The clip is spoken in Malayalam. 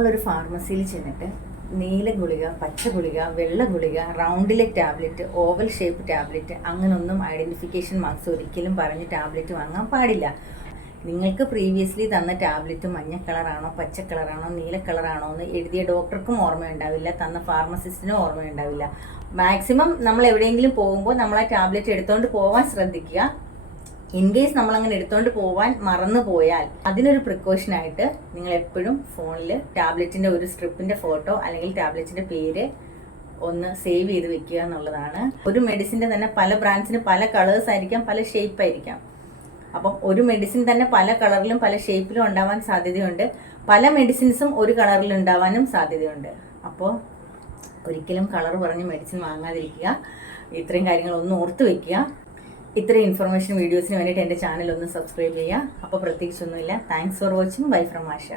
നമ്മളൊരു ഫാർമസിയിൽ ചെന്നിട്ട് നീല ഗുളിക, പച്ച ഗുളിക, വെള്ള ഗുളിക, റൗണ്ടിലെ ടാബ്ലറ്റ്, ഓവൽ ഷേപ്പ് ടാബ്ലറ്റ്, അങ്ങനൊന്നും ഐഡൻറ്റിഫിക്കേഷൻ മാർക്സ് ഒരിക്കലും പറഞ്ഞ് ടാബ്ലറ്റ് വാങ്ങാൻ പാടില്ല. നിങ്ങൾക്ക് പ്രീവിയസ്ലി തന്ന ടാബ്ലറ്റ് മഞ്ഞ കളറാണോ, പച്ച കളറാണോ, നീല കളറാണോ എന്ന് എഴുതിയ ഡോക്ടർക്കും ഓർമ്മയുണ്ടാവില്ല, തന്ന ഫാർമസിസ്റ്റിനും ഓർമ്മയുണ്ടാവില്ല. മാക്സിമം നമ്മൾ എവിടെയെങ്കിലും പോകുമ്പോൾ നമ്മൾ ആ ടാബ്ലറ്റ് എടുത്തുകൊണ്ട് പോകാൻ ശ്രദ്ധിക്കുക. ഇൻ കേസ് നമ്മളങ്ങനെ എടുത്തുകൊണ്ട് പോകാൻ മറന്നു പോയാൽ അതിനൊരു പ്രിക്കോഷനായിട്ട് നിങ്ങൾ എപ്പോഴും ഫോണിൽ ടാബ്ലറ്റിൻ്റെ ഒരു സ്ട്രിപ്പിൻ്റെ ഫോട്ടോ അല്ലെങ്കിൽ ടാബ്ലറ്റിൻ്റെ പേര് ഒന്ന് സേവ് ചെയ്ത് വെക്കുക എന്നുള്ളതാണ്. ഒരു മെഡിസിൻ്റെ തന്നെ പല ബ്രാൻഡ്സിന് പല കളേഴ്സ് ആയിരിക്കാം, പല ഷേപ്പ് ആയിരിക്കാം. അപ്പം ഒരു മെഡിസിൻ തന്നെ പല കളറിലും പല ഷേപ്പിലും ഉണ്ടാവാൻ സാധ്യതയുണ്ട്. പല മെഡിസിൻസും ഒരു കളറിൽ ഉണ്ടാവാനും സാധ്യതയുണ്ട്. അപ്പോൾ ഒരിക്കലും കളർ പറഞ്ഞ് മെഡിസിൻ വാങ്ങാതിരിക്കുക. ഇത്രയും കാര്യങ്ങളൊന്ന് ഓർത്ത് വെക്കുക. ഇത്രയും ഇൻഫർമേഷൻ വീഡിയോസിന് വേണ്ടിയിട്ട് എൻ്റെ ചാനൽ ഒന്ന് സബ്സ്ക്രൈബ് ചെയ്യുക. അപ്പോൾ പ്രത്യേകിച്ചൊന്നുമില്ല. Thanks for watching. Bye from Asha.